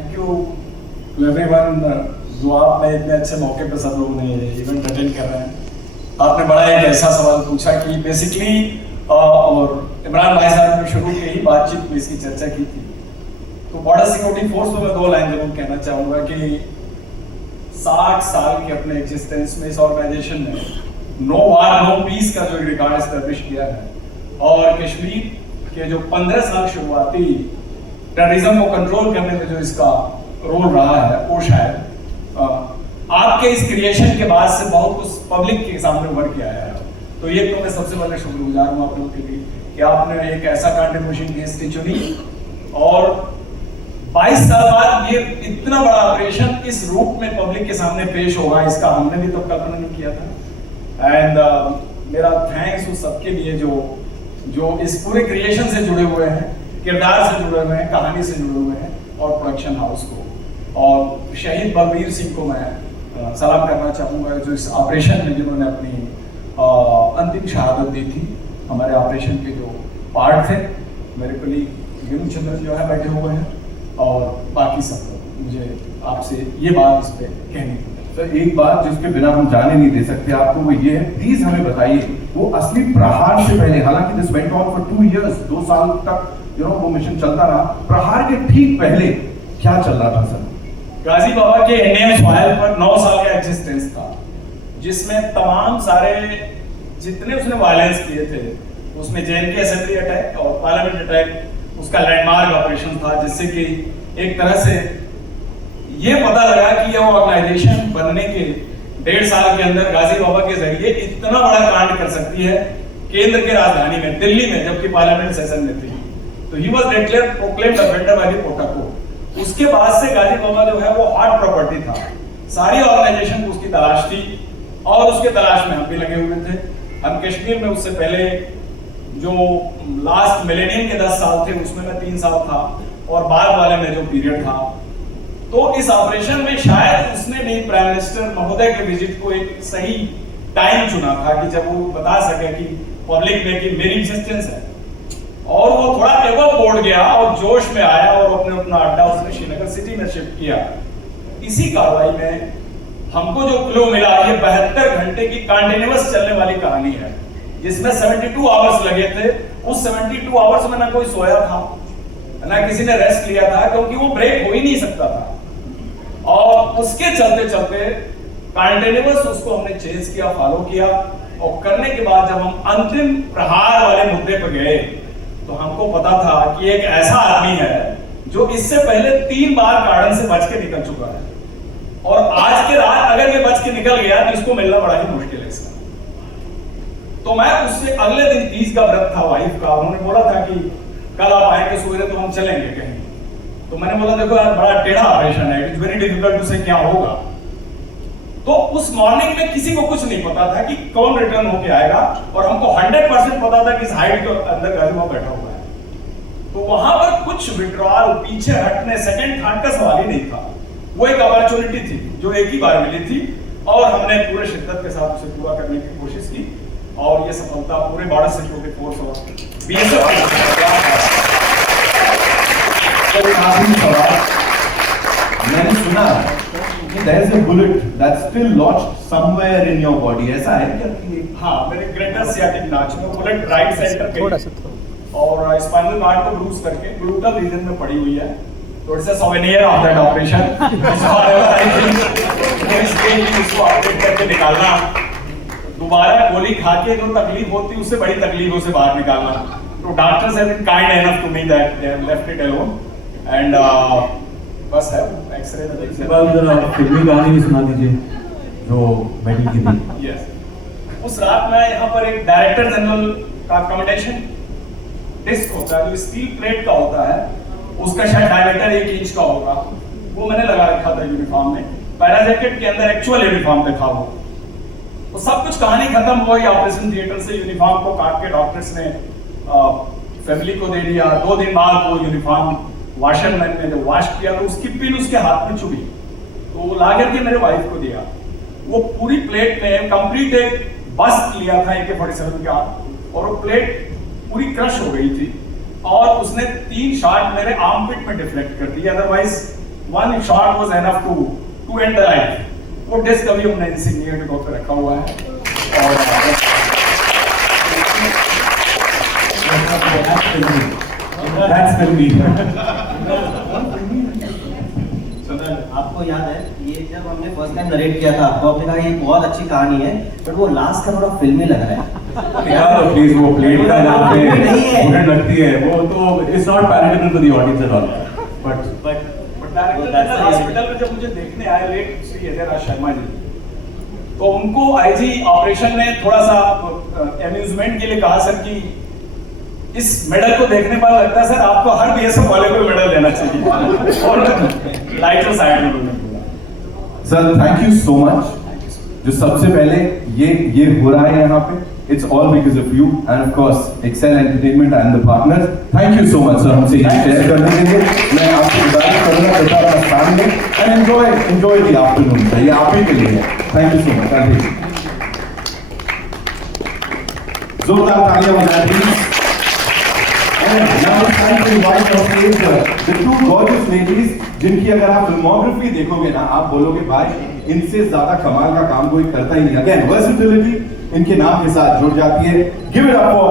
Thank you to everyone जो आपने इतने अच्छे मौके पे सब लोग ने इवेंट अटेंड कर रहे हैं। आपने बड़ा एक ऐसा सवाल पूछा कि बेसिकली और इमरान भाई साहब ने शुरू की ही बातचीत में इसकी चर्चा की थी। तो बॉर्डर सिक्योरिटी फोर्स में मैं 2 लाइन जरूर कहना चाहूँगा कि 60 साल के अपने एग्जिस्टेंस में इस ऑर्गेनाइजेशन ने नो वार नो पीस का जो रिकॉर्ड एस्टेब्लिश किया है और कश्मीर के जो 15 साल शुरुआती टेररिज्म को कंट्रोल करने में जो इसका रोल रहा है वो शायद आपके इस क्रिएशन के बाद से बहुत कुछ पब्लिक के सामने उभर के आया है। तो ये तो मैं सबसे पहले शुक्रगुजार हूँ आप लोगों के लिए कि आपने एक ऐसा कंट्रीब्यूशन की हिस्ट्री चुनी और 22 साल बाद ये इतना बड़ा ऑपरेशन इस रूप में पब्लिक के सामने पेश होगा, इसका हमने भी तो कल्पना नहीं किया था। एंड मेरा थैंक्स उस सबके लिए जो इस पूरे क्रिएशन से जुड़े हुए हैं, किरदार से जुड़े हुए हैं, कहानी से जुड़े हुए हैं और प्रोडक्शन हाउस को और शहीद बलबीर सिंह को मैं सलाम करना चाहूँगा जो इस ऑपरेशन में जिन्होंने अपनी अंतिम शहादत दी थी। हमारे ऑपरेशन के जो पार्ट थे मेरे कलीग विनु चंद्रन जो है बैठे हुए हैं और बाकी सब लोग, मुझे आपसे ये बात इस पर कहनी थी। सर एक बात जिसके बिना हम जाने नहीं दे सकते आपको, वो ये है, प्लीज हमें बताइए वो असली प्रहार से पहले, हालांकि this went on for 2 years, 2 साल तक वो मिशन चलता रहा, प्रहार के ठीक पहले क्या चल रहा था सर? गाजी बाबा के इंडियन सॉइल पर 9 साल का एग्जिस्टेंस था जिसमें तमाम सारे जितने उसने वायलेंस किए थे उसमें जेएनके असेंबली अटैक और पार्लियामेंट अटैक उसका लैंडमार्क ऑपरेशन था, जिससे कि एक तरह से ये पता लगा कि यह ऑर्गेनाइजेशन बनने के 1.5 साल के अंदर गाजी बाबा के जरिए इतना बड़ा कांड कर सकती है केंद्र के राजधानी में दिल्ली में, जबकि पार्लियामेंट सेशन में थी। तो he was declared proclaimed offender by the protocol. उसके बाद से गाजी बाबा जो है वो हॉट प्रॉपर्टी था, सारी ऑर्गेनाइजेशन को उसकी तलाश थी और उसके तलाश में हम भी लगे हुए थे। हम कश्मीर में उससे पहले जो लास्ट मिलेनियम के 10 साल थे उसमें मैं 3 साल था और बाद वाले में जो पीरियड था, तो इस ऑपरेशन में शायद उसने भी प्राइम मिनिस्टर महोदय के विजिट को एक सही टाइम चुना था कि जब वो बता सके कि पब्लिक में कि मेरी एग्जिस्टेंस है, और वो थोड़ा एवो बोर्ड गया और जोश में आया और अपना अड्डा उसने श्रीनगर सिटी में शिफ्ट किया। इसी कार्रवाई में हमको जो क्लू मिला, ये 72 घंटे की कंटिन्यूअस चलने वाली कहानी है जिसमें 72 आवर्स लगे थे। उस 72 आवर्स में ना कोई सोया था ना किसी ने रेस्ट लिया था, क्योंकि वो ब्रेक हो ही नहीं सकता था और उसके चलते चलते कंटिन्यूअस उसको हमने चेंज किया, फॉलो किया और करने के बाद जब हम अंतिम प्रहार वाले मुद्दे पर गए तो हमको पता था कि एक ऐसा आदमी है जो इससे पहले 3 बार गार्डन से बच के निकल चुका है और आज के रात अगर ये बच के निकल गया तो इसको मिलना बड़ा ही मुश्किल है इसका। तो मैं उससे अगले दिन 30 का व्रत था वाइफ का, उन्होंने बोला था कि कल आप आएंगे सवेरे तो हम चलेंगे कहीं। तो मैंने बोला देखो यार बड़ा टेढ़ा ऑपरेशन है, it is very difficult to say क्या होगा। तो उस मॉर्निंग में किसी को कुछ नहीं पता था कि कौन रिटर्न होके आएगा और हमको 100% पता था कि इस हाइट के अंदर गाजी बाबा बैठा हुआ है। तो वहां पर कुछ विड्रॉल, पीछे हटने, सेकंड थॉट का सवाल ही नहीं था। वो एक अपॉर्चुनिटी थी जो एक ही बार मिली थी और हमने पूरे शिद्दत के साथ उसे पूरा करने की कोशिश की और ये सफलता पूरे बॉर्डर सिक्योरिटी फोर्स और बीएसएफ। मैंने सुना कि there is a bullet that's still lodged somewhere in your body, ऐसा है क्या? हाँ, मेरे ग्रेटर सियाटिक नाच में बुलेट राइट सेंटर पे और स्पाइनल कॉर्ड को ब्रूज करके ग्लूटल रीजन में पड़ी हुई है। तो it's a souvenir of that operation. इसको ऑपरेट करके निकालना, दोबारा गोली खा के जो तकलीफ होती है उससे बड़ी तकलीफ उसे बाहर निकालना। तो doctors have been kind enough to me that they have left it alone and बस है एक्सरे में देख सकते। फिल्मी कहानी भी सुना दीजिए जो मेडल की थी। यस, उस रात में यहाँ पर एक डायरेक्टर जनरल का अकोमोडेशन डिस्क होता है जो स्टील प्लेट का होता है, उसका शायद डायमीटर 1 इंच का होगा, वो मैंने लगा रखा था यूनिफॉर्म में। पैरा जैकेट के अंदर एक्चुअल यूनिफॉर्म पे था वो। तो सब कुछ कहानी खत्म हुई, ऑपरेशन थिएटर से यूनिफॉर्म को काट के डॉक्टर्स ने फैमिली को दे दिया। 2 दिन बाद वो यूनिफॉर्म वॉशरमैन ने जब वॉश किया तो उसकी पिन उसके हाथ में चुभी, तो वो ला करके मेरे वाइफ को दिया। वो पूरी प्लेट में कंप्लीट एक बस्ट लिया था AK-47 का और वो प्लेट पूरी क्रश हो गई थी और उसने 3 शॉट मेरे आर्मपिट में डिफ्लेक्ट कर दिए, otherwise one shot was enough to end the life. वो डिस्क अभी हमने इंसिग्निया के तौर पे रखा हुआ है और That's filmy. आपको याद है ये जब हमने फर्स्ट टाइम नरेट किया था तो आपने कहा ये बहुत अच्छी कहानी है बट वो लास्ट का थोड़ा फिल्मी लग रहा है यार प्लीज वो प्लेट का नाम पे नहीं है। बुलेट लगती है वो तो it's not parallel to the audience at all but director hospital में जब मुझे देखने आए लेट श्री अजय शर्मा जी तो उनको आईजी ऑपरेशन ने थोड़ा सा एम्यूजमेंट के लिए कहा सर कि इस मेडल को देखने पर लगता है सर आपको हर बीएसएफ वाले को मेडल देना चाहिए और लाइटर साइड में उन्होंने बोला। Sir thank you so much. जो सबसे पहले ये हो रहा है यहाँ पे it's all because of you and of course Excel Entertainment and the partners. Thank you so much sir हमसे ये शेयर करने के लिए। मैं आपको गुजारिश करूंगा बेटा सामने एंड एंजॉय द आफ्टरनून। ये आप ही के लिए है। Thank you so much. Thank you. जोरदार तालियां बजाएं please. And now it's time to invite on stage the two gorgeous ladies जिनकी अगर आप फिल्मोग्राफी देखोगे ना आप बोलोगे भाई इनसे ज्यादा कमाल का काम कोई करता ही नहीं। अगेन वर्सेटिलिटी इनके नाम के साथ जुड़ जाती है। Give it up for